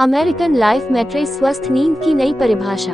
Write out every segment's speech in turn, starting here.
American life mattress स्वस्थ नींद की नई परिभाषा।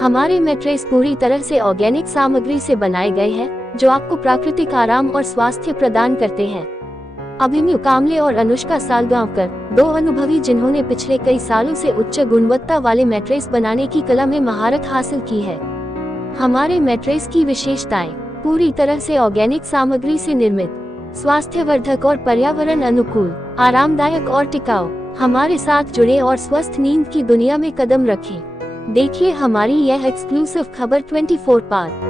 हमारे मैट्रेस पूरी तरह से ऑर्गेनिक सामग्री से बनाए गए हैं, जो आपको प्राकृतिक आराम और स्वास्थ्य प्रदान करते हैं। अभिमन्यु कामले और अनुष्का सालगांवकर, दो अनुभवी जिन्होंने पिछले कई सालों से उच्च गुणवत्ता वाले मैट्रेस बनाने की कला में महारत हासिल की है। हमारे मैट्रेस की विशेषताएं: पूरी तरह से ऑर्गेनिक सामग्री से निर्मित, स्वास्थ्यवर्धक और पर्यावरण अनुकूल, आरामदायक और टिकाऊ। हमारे साथ जुड़े और स्वस्थ नींद की दुनिया में कदम रखें। देखिए हमारी यह एक्सक्लूसिव खबर 24 पार।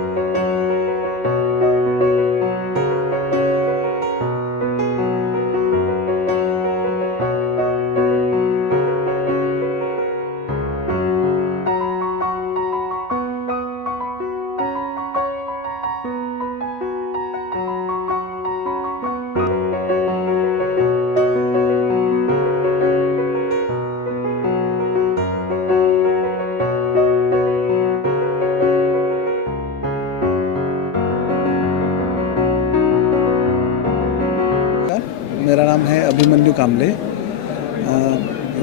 मेरा नाम है अभिमन्यु कामले।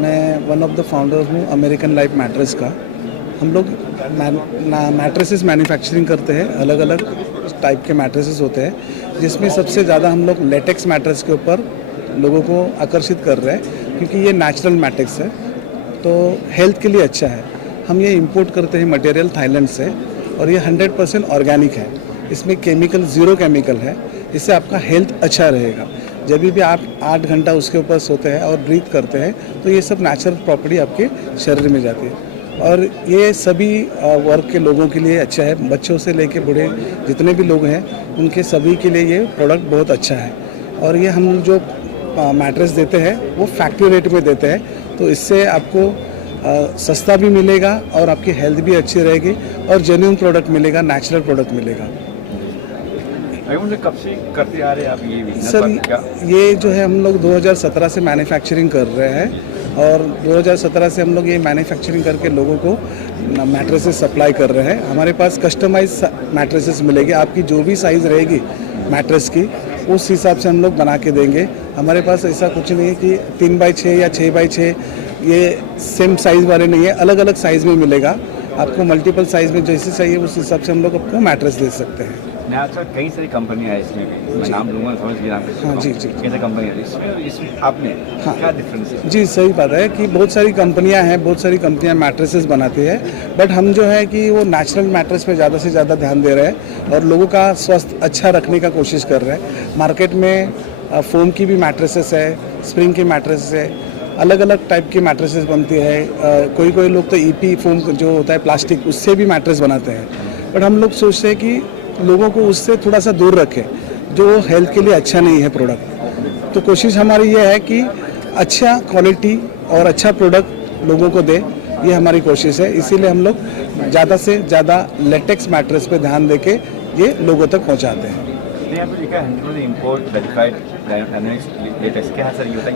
मैं वन ऑफ द फाउंडर्स हूँ अमेरिकन लाइफ मैट्रेस का। हम लोग मैट्रेसेस मैन्युफैक्चरिंग करते हैं। अलग अलग टाइप के मैट्रेसेस होते हैं, जिसमें सबसे ज़्यादा हम लोग लेटेक्स मैट्रेस के ऊपर लोगों को आकर्षित कर रहे हैं, क्योंकि ये नेचुरल मैट्रेस है, तो हेल्थ के लिए अच्छा है। हम ये इंपोर्ट करते हैं मटेरियल थाईलैंड से, और ये 100% ऑर्गेनिक है। इसमें केमिकल, ज़ीरो केमिकल है। इससे आपका हेल्थ अच्छा रहेगा। जब भी आप 8 घंटा उसके ऊपर सोते हैं और ब्रीथ करते हैं, तो ये सब नेचुरल प्रॉपर्टी आपके शरीर में जाती है। और ये सभी वर्ग के लोगों के लिए अच्छा है। बच्चों से लेके बूढ़े जितने भी लोग हैं, उनके सभी के लिए ये प्रोडक्ट बहुत अच्छा है। और ये हम जो मैट्रेस देते हैं वो फैक्ट्री रेट में देते हैं, तो इससे आपको सस्ता भी मिलेगा और आपकी हेल्थ भी अच्छी रहेगी और जेन्युइन प्रोडक्ट मिलेगा, नेचुरल प्रोडक्ट मिलेगा। कब से करते आ रहे हैं आप ये बिजनेस? सर, ये जो है हम लोग 2017 से मैन्युफैक्चरिंग कर रहे हैं, और 2017 से हम लोग ये मैन्युफैक्चरिंग करके लोगों को मैट्रेसेस सप्लाई कर रहे हैं। हमारे पास कस्टमाइज मैट्रेसेस मिलेगी। आपकी जो भी साइज़ रहेगी मैट्रेस की, उस हिसाब से हम लोग बना के देंगे। हमारे पास ऐसा कुछ नहीं है कि 3x6 या 6x6 ये सेम साइज़ वाले नहीं है। अलग अलग साइज़ में मिलेगा आपको। मल्टीपल साइज़ में जैसे चाहिए उस हिसाब से हम लोग आपको मैट्रेस दे सकते हैं। सर, कई सारी कंपनियां हैं इसमें, मैं नाम लूँगा, समझ गया। हाँ जी। कैसे कंपनी है इसमें आपने? हाँ, क्या डिफरेंस है? जी, सही बात है कि बहुत सारी कंपनियां हैं, बहुत सारी कंपनियां मैट्रेसेस बनाती है, बट हम जो है कि वो नेचुरल मैट्रेस पे ज़्यादा से ज़्यादा ध्यान दे रहे हैं और लोगों का स्वास्थ्य अच्छा रखने का कोशिश कर रहे हैं। मार्केट में फोम की भी मैट्रेसेस है, स्प्रिंग की मैट्रेसेस है, अलग अलग टाइप की मैट्रेसेस बनती है। कोई लोग तो ईपी फोम जो होता है प्लास्टिक, उससे भी मैट्रेस बनाते हैं। बट हम लोग सोचते हैं कि लोगों को उससे थोड़ा सा दूर रखें, जो हेल्थ के लिए अच्छा नहीं है प्रोडक्ट। तो कोशिश हमारी ये है कि अच्छा क्वालिटी और अच्छा प्रोडक्ट लोगों को दे, ये हमारी कोशिश है। इसीलिए हम लोग ज़्यादा से ज़्यादा लेटेक्स मैट्रेस पे ध्यान देके ये लोगों तक पहुंचाते हैं।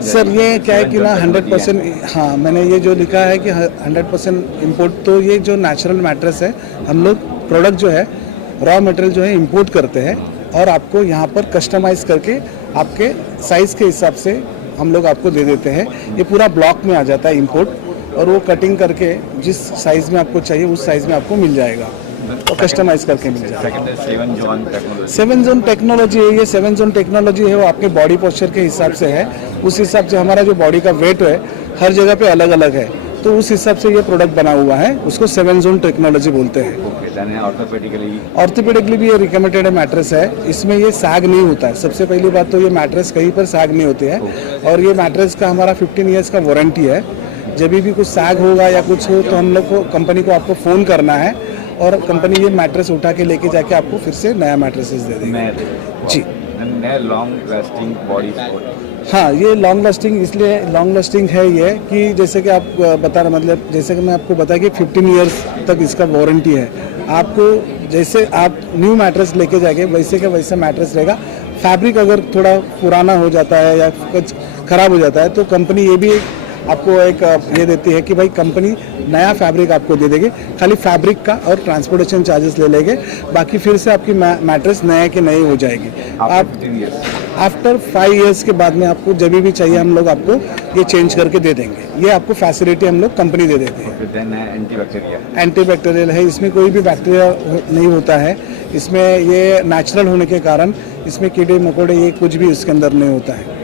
सर, ये क्या है कि ना 100%, हाँ, मैंने ये जो लिखा है कि 100% इम्पोर्ट, तो ये जो नेचुरल मैट्रेस है, हम लोग प्रोडक्ट जो है रॉ मटेरियल जो है इंपोर्ट करते हैं, और आपको यहाँ पर कस्टमाइज़ करके आपके साइज़ के हिसाब से हम लोग आपको दे देते हैं। ये पूरा ब्लॉक में आ जाता है इंपोर्ट, और वो कटिंग करके जिस साइज़ में आपको चाहिए उस साइज़ में आपको मिल जाएगा और कस्टमाइज़ करके मिल जाएगा। 7 जोन टेक्नोलॉजी है। ये 7 जोन टेक्नोलॉजी है, वो आपके बॉडी पोस्चर के हिसाब से है। उस हिसाब से हमारा जो बॉडी का वेट है हर जगह पे अलग अलग है, तो उस हिसाब से ये प्रोडक्ट बना हुआ है। उसको 7 जोन टेक्नोलॉजी बोलते हैं। ऑर्थोपेडिकली भी ये रिकमेंडेड मैट्रेस है। इसमें ये सैग नहीं होता है। सबसे पहली बात तो ये मैट्रेस कहीं पर सैग नहीं होती है, और ये मैट्रेस का हमारा 15 ईयर्स का वारंटी है। जब भी कुछ सैग होगा या कुछ हो, तो हम लोग को, कंपनी को आपको फ़ोन करना है, और कंपनी ये मैट्रेस उठा के लेके जाके आपको फिर से नया मैट्रेसेस दे देगी। जी, लॉन्ग लास्टिंग बॉडी। हाँ, ये लॉन्ग लास्टिंग इसलिए लॉन्ग लास्टिंग है ये कि जैसे कि आप बता रहे, मतलब जैसे कि मैं आपको बताया कि 15 ईयर्स तक इसका वारंटी है। आपको जैसे आप न्यू मैट्रेस लेके जाएंगे वैसे का वैसा मैट्रेस रहेगा। फैब्रिक अगर थोड़ा पुराना हो जाता है या कुछ ख़राब हो जाता है, तो कंपनी ये भी आपको एक ये देती है कि भाई कंपनी नया फैब्रिक आपको दे देगी, खाली फैब्रिक का और ट्रांसपोर्टेशन चार्जेस ले लेंगे, बाकी फिर से आपकी मैट्रेस नए के नई हो जाएगी। आप आफ्टर 5 इयर्स के बाद में आपको जब भी चाहिए हम लोग आपको ये चेंज करके दे देंगे। ये आपको फैसिलिटी हम लोग कंपनी दे देते हैं। एंटी बैक्टीरियल है, इसमें कोई भी बैक्टीरिया नहीं होता है, इसमें ये नेचुरल होने के कारण इसमें कीड़े मकोड़े ये कुछ भी इसके अंदर नहीं होता है।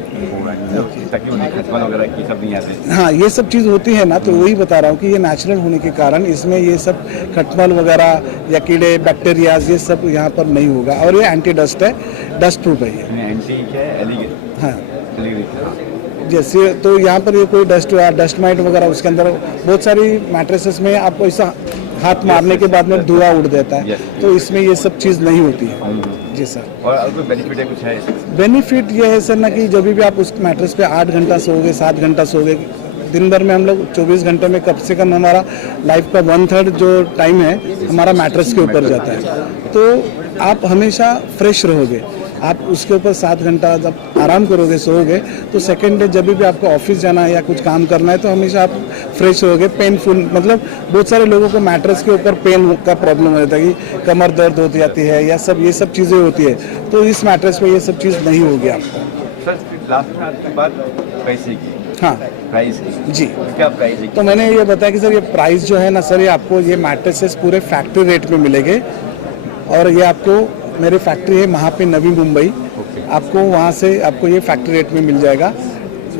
ताकि उन्हें खटमल वगैरह की सब नहीं आते। हाँ, ये सब चीज़ होती है ना, तो वही बता रहा हूँ कि ये नेचुरल होने के कारण इसमें ये सब खटमल वगैरह या कीड़े बैक्टीरियाज ये सब यहाँ पर नहीं होगा। और ये एंटी डस्ट है, डस्ट प्रूफ है ये। एंटी क्या है? एलिगेट। हाँ, एलिगेट। जैसे तो यहाँ पर ये कोई डस्ट माइट वगैरह उसके अंदर बहुत सारी मैट्रेसेस में आपको ऐसा हाथ मारने के बाद में धुआं उड़ देता है, तो इसमें ये सब चीज़ नहीं होती है। जी सर। और कोई बेनिफिट है कुछ है? बेनिफिट ये है सर ना कि जब भी आप उस मैट्रेस पे 8 घंटा सोओगे, 7 घंटा सोओगे, दिन भर में हम लोग 24 घंटे में कम से कम हमारा लाइफ का 1/3 जो टाइम है हमारा मैट्रेस के ऊपर जाता है, तो आप हमेशा फ्रेश रहोगे। आप उसके ऊपर 7 घंटा जब आराम करोगे, सोओगे, तो सेकेंड डे जब भी आपको ऑफिस जाना है या कुछ काम करना है तो हमेशा आप फ्रेश रहोगे। पेनफुल मतलब बहुत सारे लोगों को मैट्रेस के ऊपर पेन का प्रॉब्लम होता है कि कमर दर्द हो जाती है या सब ये सब चीज़ें होती है, तो इस मैट्रेस पे ये सब चीज़ नहीं होगी आपको। सर लास्ट में आपकी बात पैसे की। हाँ, प्राइस की जी। तो क्या प्राइस है? तो मैंने ये बताया कि सर ये प्राइस जो है ना सर, ये आपको ये मैट्रेसेस पूरे फैक्ट्री रेट में मिलेंगे, और ये आपको मेरी फैक्ट्री है वहाँ पे नवी मुंबई, आपको वहाँ से आपको ये फैक्ट्री रेट में मिल जाएगा।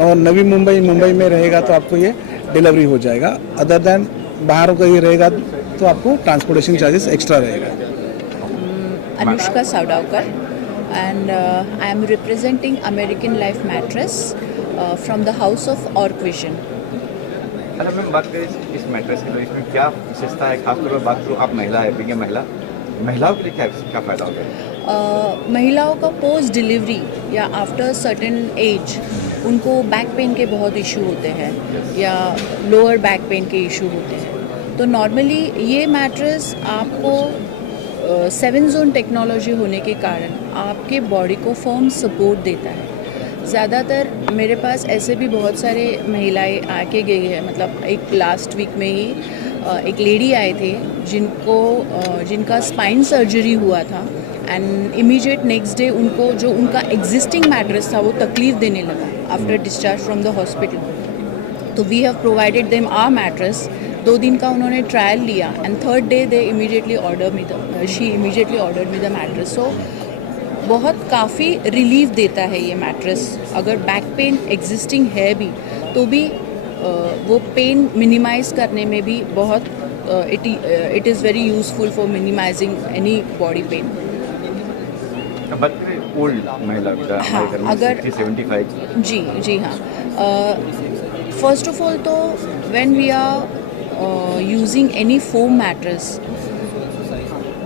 और नवी मुंबई में रहेगा तो आपको ये डिलीवरी हो जाएगा। अदर देन बाहर का ये रहेगा तो आपको ट्रांसपोर्टेशन चार्जेस एक्स्ट्रा रहेगा। Anushka Saudavkar, and I am representing American Life Mattress from the house of Orkvision. अच्छा मैम, बात करें इस मैट्रेस की, तो इसमें क्या विशेषता है? खासतौर पर बात करूँ, आप महिला है, बिग महिलाओं के लिए क्या फ़ायदा होगा? महिलाओं का पोस्ट डिलीवरी या आफ्टर सर्टेन एज उनको बैक पेन के बहुत इशू होते हैं या लोअर बैक पेन के इशू होते हैं, तो नॉर्मली ये मैट्रेस आपको 7 जोन टेक्नोलॉजी होने के कारण आपके बॉडी को फर्म सपोर्ट देता है। ज़्यादातर मेरे पास ऐसे भी बहुत सारे महिलाएं आके गई है, मतलब एक लास्ट वीक में ही एक लेडी आए थे जिनका स्पाइन सर्जरी हुआ था, एंड इमीडिएट नेक्स्ट डे उनको जो उनका एग्जिस्टिंग मैट्रेस था वो तकलीफ़ देने लगा after discharge from the hospital. तो we have provided them our mattress. 2 दिन का उन्होंने ट्रायल लिया, and 3rd day she immediately order me the mattress. So बहुत काफ़ी रिलीफ देता है ये मैट्रेस। अगर बैक पेन एग्जिस्टिंग है भी तो भी वो पेन मिनिमाइज़ करने में भी बहुत it is very useful for minimising any body pain. Old महिला हाँ, अगर 60-75 जी हाँ, फर्स्ट ऑफ ऑल तो when we are using any foam mattress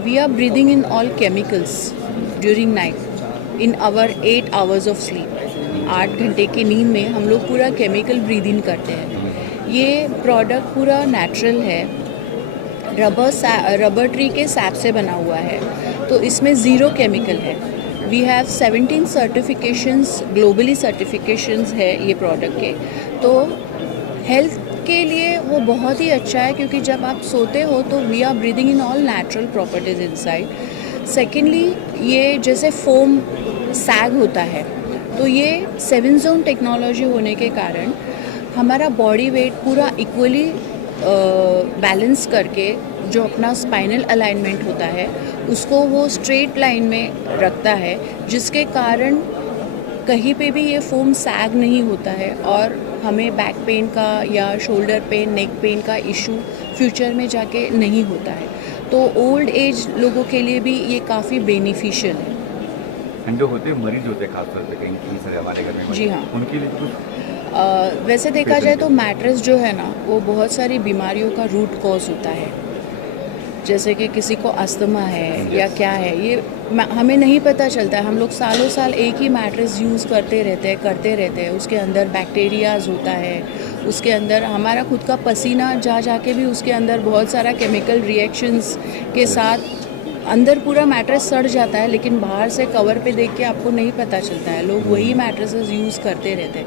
we are breathing in all chemicals during night in our 8 hours of sleep. 8 घंटे की नींद में हम लोग पूरा केमिकल ब्रीद इन करते हैं। ये प्रोडक्ट पूरा नेचुरल है, रबर ट्री के सैप से बना हुआ है, तो इसमें ज़ीरो केमिकल है। We have 17 certifications, globally certifications है ये प्रोडक्ट के, तो हेल्थ के लिए वो बहुत ही अच्छा है, क्योंकि जब आप सोते हो तो we are breathing in all natural properties inside. Secondly, ये जैसे फोम सैग होता है, तो ये 7 जोन टेक्नोलॉजी होने के कारण हमारा बॉडी वेट पूरा इक्वली बैलेंस करके जो अपना स्पाइनल अलाइनमेंट होता है उसको वो स्ट्रेट लाइन में रखता है, जिसके कारण कहीं पे भी ये फोम सैग नहीं होता है और हमें बैक पेन का या शोल्डर पेन, नेक पेन का इशू फ्यूचर में जाके नहीं होता है। तो ओल्ड एज लोगों के लिए भी ये काफ़ी बेनिफिशियल है। जो होते मरीज होते हैं खासतौर पे कहीं कैंसर हमारे घर में, जी हाँ, उनके लिए कुछ वैसे देखा जाए तो मैट्रेस जो है ना वो बहुत सारी बीमारियों का रूट कॉज होता है। जैसे कि किसी को अस्थमा है या क्या है, ये हमें नहीं पता चलता है। हम लोग सालों साल एक ही मैट्रेस यूज़ करते रहते हैं। उसके अंदर बैक्टीरियाज होता है, उसके अंदर हमारा खुद का पसीना जा के भी उसके अंदर बहुत सारा केमिकल रिएक्शंस के साथ अंदर पूरा मैट्रेस सड़ जाता है, लेकिन बाहर से कवर पे देख के आपको नहीं पता चलता है। लोग वही मैट्रेसेस यूज़ करते रहते हैं।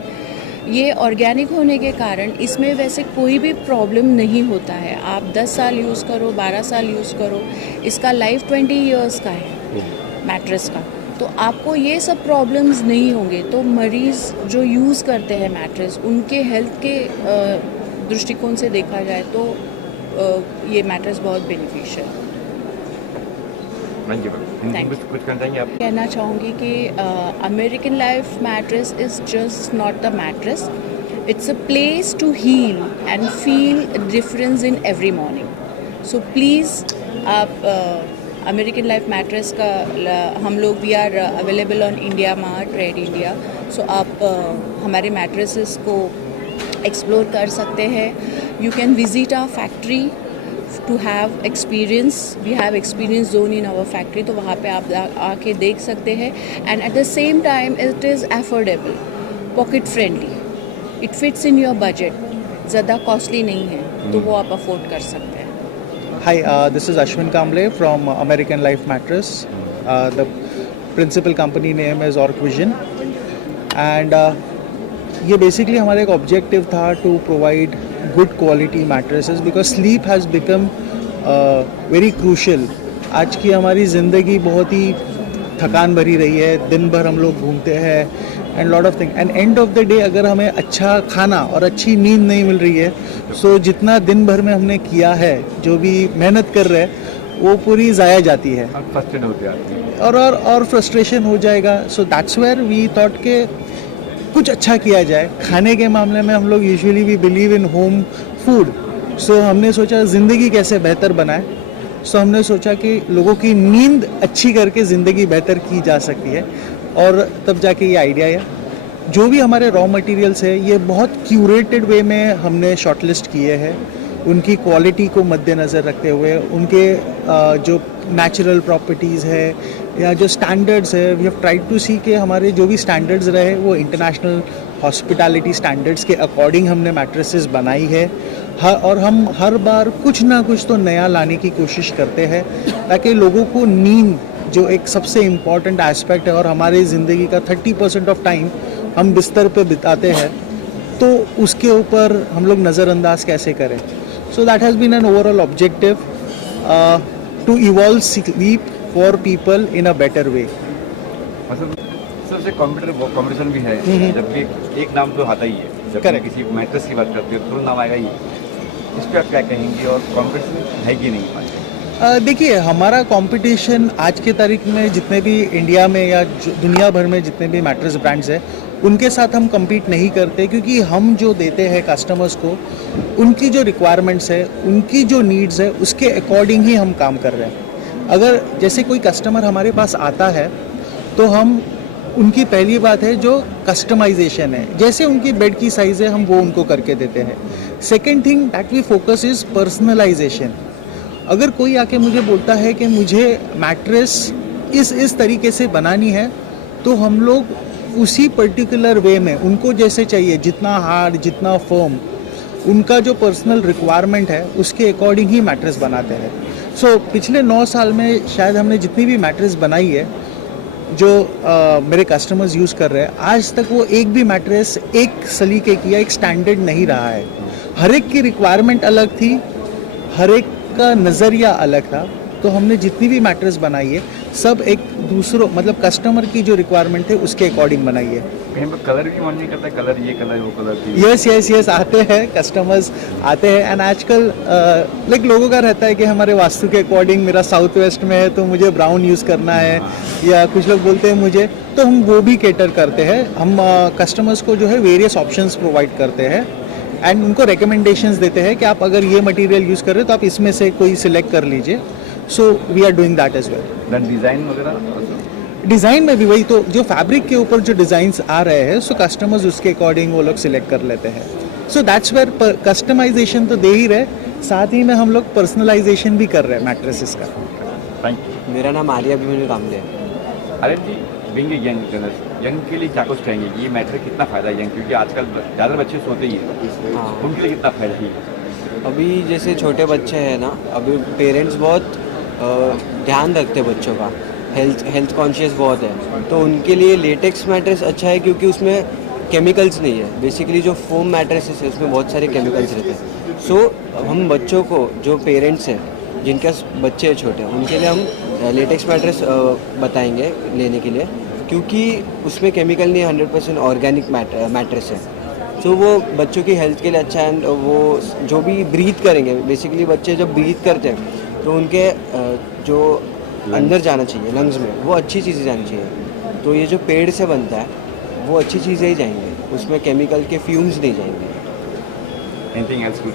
ये ऑर्गेनिक होने के कारण इसमें वैसे कोई भी प्रॉब्लम नहीं होता है। आप 10 साल यूज़ करो, 12 साल यूज़ करो, इसका लाइफ 20 इयर्स का है मैट्रेस का, तो आपको ये सब प्रॉब्लम्स नहीं होंगे। तो मरीज़ जो यूज़ करते हैं मैट्रेस, उनके हेल्थ के दृष्टिकोण से देखा जाए तो ये मैट्रेस बहुत बेनिफिशियल है। Thank you. हिंदी में कुछ कहना चाहेंगे आप? कहना चाहूँगी कि American life mattress is just not the mattress, it's a place to heal and feel difference in every morning. So please आप अमेरिकन लाइफ मैट्रेस का हम लोग we are available on IndiaMART, TradeIndia. So आप हमारे mattresses को explore कर सकते हैं। You can visit our factory to have experience, we have experience zone in our factory, तो वहाँ पे आप आके देख सकते हैं। And at the same time it is affordable, pocket friendly, it fits in your budget, ज़्यादा कॉस्टली नहीं है, तो वो आप अफोर्ड कर सकते हैं। Hi, this is Ashwin Kamble from American Life Mattress. The principal company name is Orkvision, and ये basically हमारा एक objective था to provide good quality mattresses because sleep has become very crucial. आज की हमारी ज़िंदगी बहुत ही थकान भरी रही है, दिन भर हम लोग घूमते हैं and lot of thing, and end of the day अगर हमें अच्छा खाना और अच्छी नींद नहीं मिल रही है, सो जितना दिन भर में हमने किया है, जो भी मेहनत कर रहे हैं, वो पूरी ज़ाया जाती है फ्रस्ट्रेट होते हैं और फ्रस्ट्रेशन हो जाएगा। So that's where we thought के कुछ अच्छा किया जाए। खाने के मामले में हम लोग usually we believe in home food, so हमने सोचा ज़िंदगी कैसे बेहतर बनाए। सो हमने सोचा कि लोगों की नींद अच्छी करके ज़िंदगी बेहतर की जा सकती है, और तब जाके ये आइडिया है। जो भी हमारे रॉ मटेरियल्स है, ये बहुत क्यूरेटेड वे में हमने शॉर्टलिस्ट किए हैं, उनकी क्वालिटी को मद्देनज़र रखते हुए, उनके जो नेचुरल प्रॉपर्टीज़ है या जो स्टैंडर्ड्स है, वी हैव ट्राइड टू सी कि हमारे जो भी स्टैंडर्ड्स रहे वो इंटरनेशनल हॉस्पिटैलिटी स्टैंडर्ड्स के अकॉर्डिंग हमने मैट्रेसेस बनाई है। और हम हर बार कुछ ना कुछ तो नया लाने की कोशिश करते हैं, ताकि लोगों को नींद जो एक सबसे इम्पॉर्टेंट एस्पेक्ट है और हमारी ज़िंदगी का 30% ऑफ टाइम हम बिस्तर पे बिताते हैं, तो उसके ऊपर हम लोग नज़रअंदाज कैसे करें। So that has been an overall objective to evolve sleep for people in a better way. मतलब सबसे कॉम्पिटिशन भी है, जब भी एक नाम तो आता ही है, जब Correct. किसी मैट्रेस की बात करते हो तो नाम आएगा ही। इस पर आप क्या कहेंगे, और कॉम्पिटिशन है कि नहीं? देखिए, हमारा कंपटीशन आज के तारीख में जितने भी इंडिया में या दुनिया भर में जितने भी मैट्रेस ब्रांड्स हैं, उनके साथ हम compete नहीं करते, क्योंकि हम जो देते हैं कस्टमर्स को, उनकी जो रिक्वायरमेंट्स है, उनकी जो नीड्स है, उसके अकॉर्डिंग ही हम काम कर रहे हैं। अगर जैसे कोई कस्टमर हमारे पास आता है, तो हम उनकी पहली बात है जो कस्टमाइजेशन है, जैसे उनकी बेड की साइज़ है हम वो उनको करके देते हैं। Second thing that we focus is personalisation. अगर कोई आके मुझे बोलता है कि मुझे मैट्रेस इस तरीके से बनानी है, तो हम लोग उसी पर्टिकुलर वे में उनको जैसे चाहिए, जितना हार्ड, जितना फर्म, उनका जो पर्सनल रिक्वायरमेंट है उसके अकॉर्डिंग ही मैट्रेस बनाते हैं। सो पिछले 9 साल में शायद हमने जितनी भी मैट्रेस बनाई है जो मेरे कस्टमर्स यूज़ कर रहे हैं, आज तक वो एक भी मैट्रेस एक सलीके की या एक स्टैंडर्ड नहीं रहा है। हर एक की रिक्वायरमेंट अलग थी, हर एक का नज़रिया अलग था, तो हमने जितनी भी मैट्रेस बनाई है सब एक दूसरों मतलब कस्टमर की जो रिक्वायरमेंट है उसके अकॉर्डिंग बनाई है। कहीं पर कलर भी मन नहीं करता, कलर ये कलर वो कलर। यस आते हैं कस्टमर्स आते हैं, एंड आजकल लाइक लोगों का रहता है कि हमारे वास्तु के अकॉर्डिंग, मेरा साउथ वेस्ट में है तो मुझे ब्राउन यूज़ करना है, या कुछ लोग बोलते हैं मुझे, तो हम वो भी केटर करते हैं। हम कस्टमर्स को जो है वेरियस ऑप्शंस प्रोवाइड करते हैं एंड उनको रिकमेंडेशंस देते हैं कि आप अगर ये मटेरियल यूज़ कर रहे हो तो आप इसमें से कोई सिलेक्ट कर लीजिए। So we are doing that as well. Design वगैरह, डिज़ाइन में भी वही, तो जो फैब्रिक के ऊपर जो डिज़ाइंस आ रहे हैं, सो कस्टमर्स उसके अकॉर्डिंग वो लोग सिलेक्ट कर लेते हैं। सो दैट्स वेयर कस्टमाइजेशन तो दे ही रहे, साथ ही में हम लोग पर्सनलाइजेशन भी कर रहे हैं मैट्रेसेस का। Thank you. मेरा नाम आर्या अभिमन्यु कामले है। अरे जी, बिंग यंग के लिए क्या कुछ कहेंगे कि ये मैट्रेस कितना फ़ायदा है यंग, क्योंकि आजकल ज़्यादा बच्चे सोते ही हैं, हाँ, उनके लिए कितना फ़ायदा है? अभी जैसे छोटे बच्चे हैं ना, अभी पेरेंट्स बहुत ध्यान रखते हैं बच्चों का, हेल्थ कॉन्शियस बहुत है, तो उनके लिए लेटेक्स मैट्रेस अच्छा है, क्योंकि उसमें केमिकल्स नहीं है। बेसिकली जो फोम मैट्रेसेस है उसमें बहुत सारे केमिकल्स रहते हैं। सो हम बच्चों को, जो पेरेंट्स हैं जिनके बच्चे हैं छोटे, उनके लिए हम लेटेक्स मैट्रेस बताएंगे लेने के लिए, क्योंकि उसमें केमिकल नहीं है, 100% ऑर्गेनिक मैट्रेस है। सो वो बच्चों की हेल्थ के लिए अच्छा है। एंड वो जो भी ब्रीथ करेंगे, बेसिकली बच्चे जब ब्रीथ करते हैं तो उनके जो अंदर जाना चाहिए लंग्स में, वो अच्छी चीज़ें जानी चाहिए। तो ये जो पेड़ से बनता है वो अच्छी चीज़ें ही जाएंगे, उसमें केमिकल के फ्यूम्स नहीं जाएंगे। एनीथिंग एल्स कुछ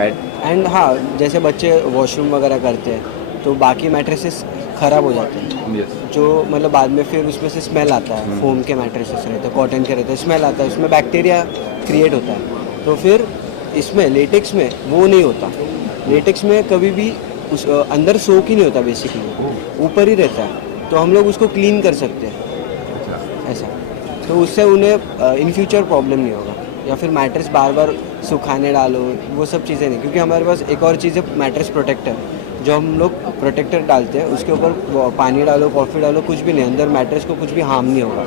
ऐड? एंड हाँ, जैसे बच्चे वॉशरूम वगैरह करते हैं तो बाकी मैट्रेसेस ख़राब हो जाते हैं, यस। जो मतलब बाद में फिर उसमें से स्मेल आता है। फोम के मैट्रेसेस रहते हैं, कॉटन के रहते हैं, स्मेल आता है, उसमें बैक्टीरिया क्रिएट होता है। तो फिर इसमें लेटेक्स में वो नहीं होता। लेटेक्स में कभी भी उस अंदर सोक ही नहीं होता, बेसिकली ऊपर ही रहता है। तो हम लोग उसको क्लीन कर सकते हैं ऐसा। तो उससे उन्हें इन फ्यूचर प्रॉब्लम नहीं होगा। या फिर मैट्रेस बार बार सुखाने डालो, वो सब चीज़ें नहीं। क्योंकि हमारे पास एक और चीज़ है, मैट्रेस प्रोटेक्टर, जो हम लोग प्रोटेक्टर डालते हैं, उसके ऊपर पानी डालो, कॉफ़ी डालो, कुछ भी नहीं, अंदर मैट्रेस को कुछ भी हार्म नहीं होगा।